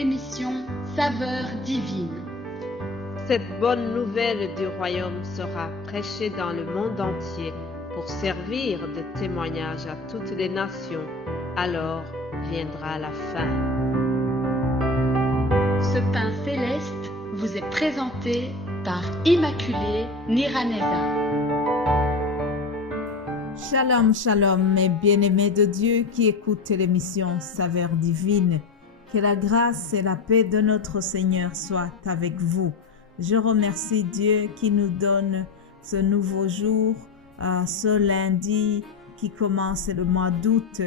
l'émission Saveurs divines. Cette bonne nouvelle du royaume sera prêchée dans le monde entier pour servir de témoignage à toutes les nations. Alors viendra la fin. Ce pain céleste vous est présenté par Immaculée Niraneza. Shalom, shalom, mes bien-aimés de Dieu qui écoutent l'émission Saveurs divines. Que la grâce et la paix de notre Seigneur soient avec vous. Je remercie Dieu qui nous donne ce nouveau jour, ce lundi qui commence le mois d'août.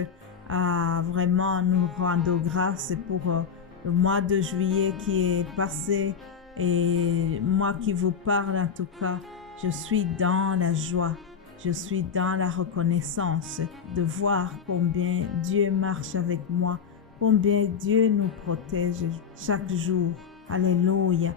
Vraiment, nous rendons grâce pour le mois de juillet qui est passé. Et moi qui vous parle, en tout cas, je suis dans la joie. Je suis dans la reconnaissance de voir combien Dieu marche avec moi, combien Dieu nous protège chaque jour. Alléluia.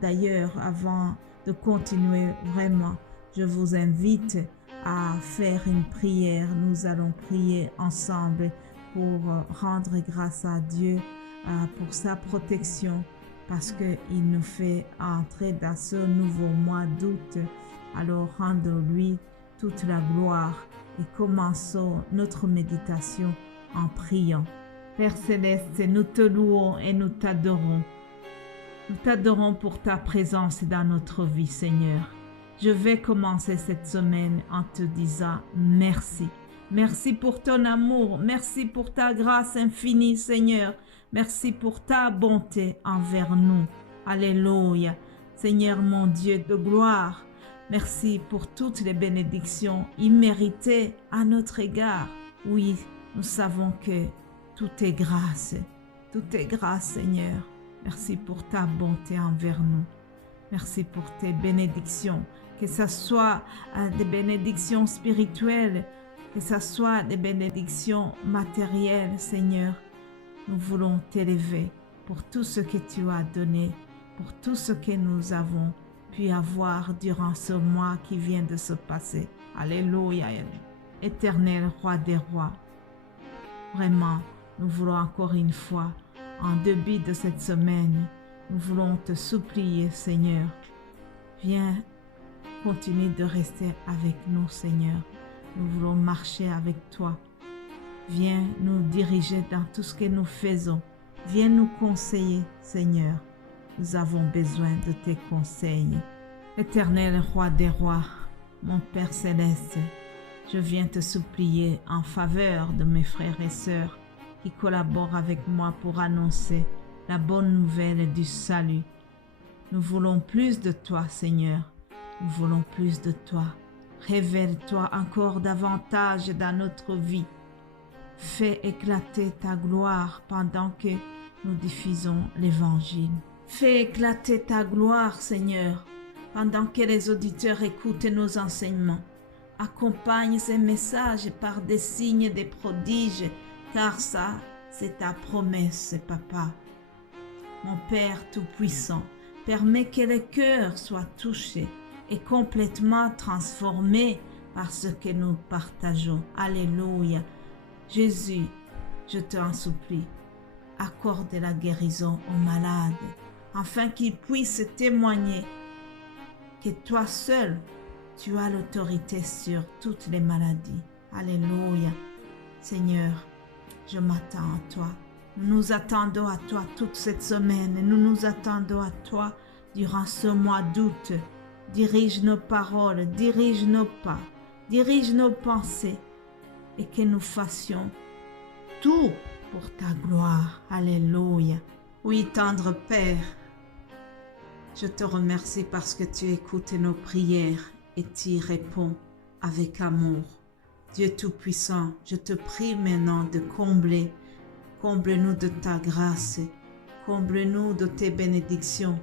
D'ailleurs, avant de continuer vraiment, je vous invite à faire une prière. Nous allons prier ensemble pour rendre grâce à Dieu pour sa protection parce qu'il nous fait entrer dans ce nouveau mois d'août. Alors rendons-lui toute la gloire et commençons notre méditation en priant. Père Céleste, nous te louons et nous t'adorons. Nous t'adorons pour ta présence dans notre vie, Seigneur. Je vais commencer cette semaine en te disant merci. Merci pour ton amour. Merci pour ta grâce infinie, Seigneur. Merci pour ta bonté envers nous. Alléluia. Seigneur mon Dieu de gloire, merci pour toutes les bénédictions imméritées à notre égard. Oui, nous savons que tout est grâce. Tout est grâce, Seigneur. Merci pour ta bonté envers nous. Merci pour tes bénédictions. Que ce soit des bénédictions spirituelles, que ce soit des bénédictions matérielles, Seigneur. Nous voulons t'élever pour tout ce que tu as donné, pour tout ce que nous avons pu avoir durant ce mois qui vient de se passer. Alléluia, éternel roi des rois. Vraiment, nous voulons encore une fois, en début de cette semaine, nous voulons te supplier, Seigneur. Viens, continue de rester avec nous, Seigneur. Nous voulons marcher avec toi. Viens nous diriger dans tout ce que nous faisons. Viens nous conseiller, Seigneur. Nous avons besoin de tes conseils. Éternel roi des rois, mon Père céleste, je viens te supplier en faveur de mes frères et sœurs qui collaborent avec moi pour annoncer la bonne nouvelle du salut. Nous voulons plus de toi, Seigneur. Nous voulons plus de toi. Révèle-toi encore davantage dans notre vie. Fais éclater ta gloire pendant que nous diffusons l'Évangile. Fais éclater ta gloire, Seigneur, pendant que les auditeurs écoutent nos enseignements. Accompagne ces messages par des signes, des prodiges, car ça, c'est ta promesse, Papa. Mon Père Tout-Puissant, permets que les cœurs soient touchés et complètement transformés par ce que nous partageons. Alléluia. Jésus, je t'en supplie, accorde la guérison aux malades, afin qu'ils puissent témoigner que toi seul, tu as l'autorité sur toutes les maladies. Alléluia. Seigneur, je m'attends à toi. Nous nous attendons à toi toute cette semaine. Nous nous attendons à toi durant ce mois d'août. Dirige nos paroles, dirige nos pas, dirige nos pensées et que nous fassions tout pour ta gloire. Alléluia. Oui, tendre Père, je te remercie parce que tu écoutes nos prières et tu y réponds avec amour. Dieu Tout-Puissant, je te prie maintenant de comble-nous de ta grâce, comble-nous de tes bénédictions.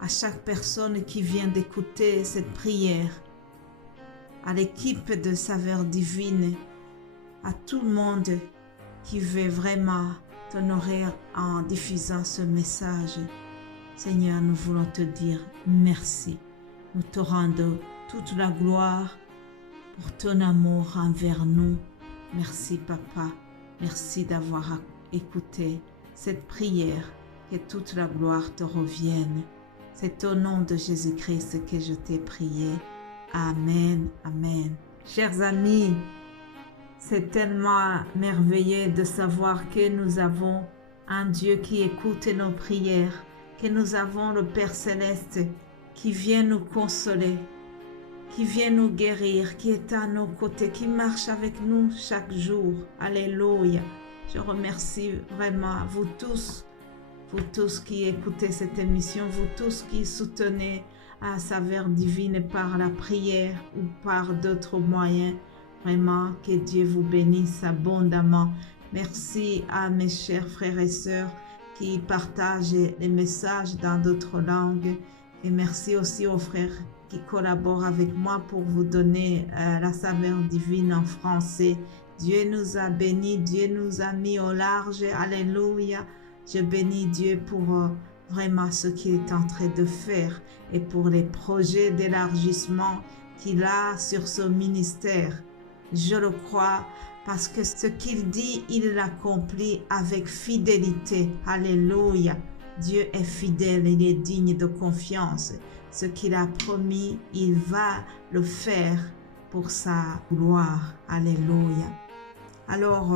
À chaque personne qui vient d'écouter cette prière, à l'équipe de Saveurs divines, à tout le monde qui veut vraiment t'honorer en diffusant ce message. Seigneur, nous voulons te dire merci. Nous te rendons toute la gloire pour ton amour envers nous. Merci, Papa. Merci d'avoir écouté cette prière, que toute la gloire te revienne. C'est au nom de Jésus-Christ que je t'ai prié. Amen, amen. Chers amis, c'est tellement merveilleux de savoir que nous avons un Dieu qui écoute nos prières, que nous avons le Père Céleste qui vient nous consoler, qui vient nous guérir, qui est à nos côtés, qui marche avec nous chaque jour. Alléluia. Je remercie vraiment vous tous qui écoutez cette émission, vous tous qui soutenez à Saveur Divine par la prière ou par d'autres moyens. Vraiment, que Dieu vous bénisse abondamment. Merci à mes chers frères et sœurs qui partagent les messages dans d'autres langues. Et merci aussi aux frères qui collaborent avec moi pour vous donner la saveur divine en français. Dieu nous a bénis, Dieu nous a mis au large. Alléluia. Je bénis Dieu pour vraiment ce qu'il est en train de faire et pour les projets d'élargissement qu'il a sur ce ministère. Je le crois parce que ce qu'il dit, il l'accomplit avec fidélité. Alléluia. Dieu est fidèle, il est digne de confiance. Ce qu'il a promis, il va le faire pour sa gloire. Alléluia. Alors,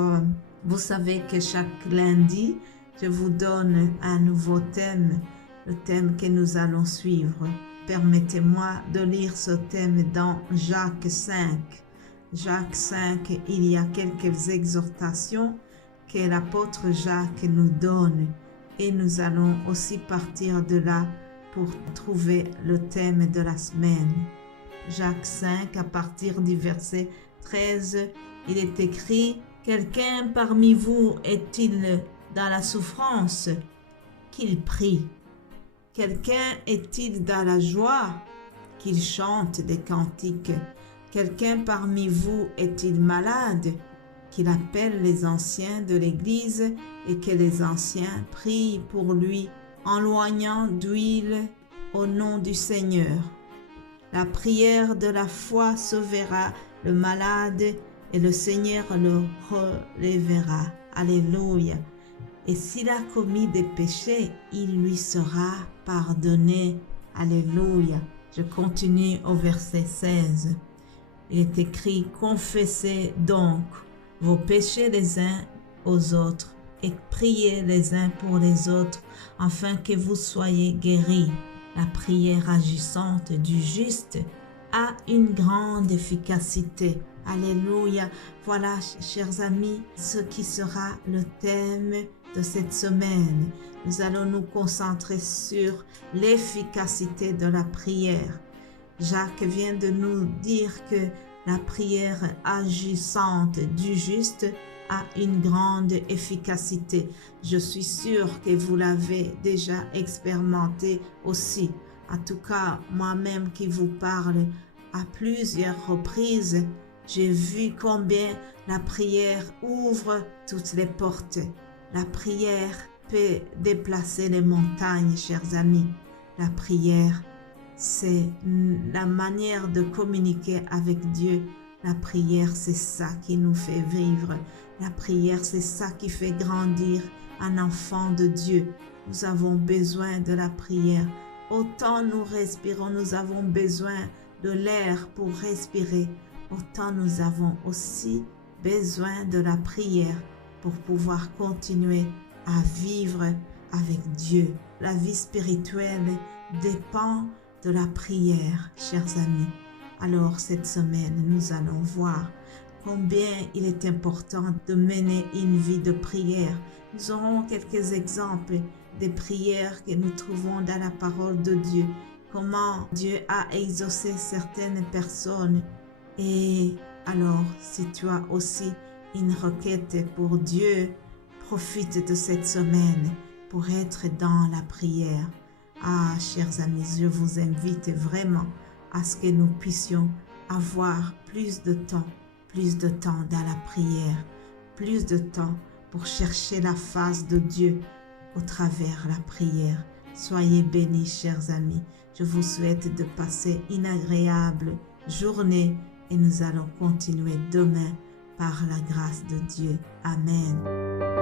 vous savez que chaque lundi, je vous donne un nouveau thème, le thème que nous allons suivre. Permettez-moi de lire ce thème dans Jacques 5. Jacques 5, il y a quelques exhortations que l'apôtre Jacques nous donne et nous allons aussi partir de là pour trouver le thème de la semaine. Jacques 5, à partir du verset 13, il est écrit « Quelqu'un parmi vous est-il dans la souffrance? Qu'il prie. Quelqu'un est-il dans la joie? Qu'il chante des cantiques. Quelqu'un parmi vous est-il malade? Qu'il appelle les anciens de l'Église et que les anciens prient pour lui en loignant d'huile au nom du Seigneur. La prière de la foi sauvera le malade et le Seigneur le relèvera. Alléluia. Et s'il a commis des péchés, il lui sera pardonné. Alléluia. Je continue au verset 16. Il est écrit, confessez donc vos péchés les uns aux autres et priez les uns pour les autres afin que vous soyez guéris. La prière agissante du juste a une grande efficacité. Alléluia. Voilà, chers amis, ce qui sera le thème de cette semaine. Nous allons nous concentrer sur l'efficacité de la prière. Jacques vient de nous dire que la prière agissante du juste a une grande efficacité. Je suis sûre que vous l'avez déjà expérimenté aussi. En tout cas, moi-même qui vous parle à plusieurs reprises, j'ai vu combien la prière ouvre toutes les portes. La prière peut déplacer les montagnes, chers amis. La prière, c'est la manière de communiquer avec Dieu. La prière, c'est ça qui nous fait vivre. La prière, c'est ça qui fait grandir un enfant de Dieu. Nous avons besoin de la prière. Autant nous respirons, nous avons besoin de l'air pour respirer. Autant nous avons aussi besoin de la prière pour pouvoir continuer à vivre avec Dieu. La vie spirituelle dépend de la prière, chers amis. Alors cette semaine, nous allons voir combien il est important de mener une vie de prière. Nous aurons quelques exemples des prières que nous trouvons dans la parole de Dieu. Comment Dieu a exaucé certaines personnes. Et alors, si tu as aussi une requête pour Dieu, profite de cette semaine pour être dans la prière. Ah, chers amis, je vous invite vraiment à ce que nous puissions avoir plus de temps dans la prière, plus de temps pour chercher la face de Dieu au travers la prière. Soyez bénis, chers amis. Je vous souhaite de passer une agréable journée et nous allons continuer demain par la grâce de Dieu. Amen.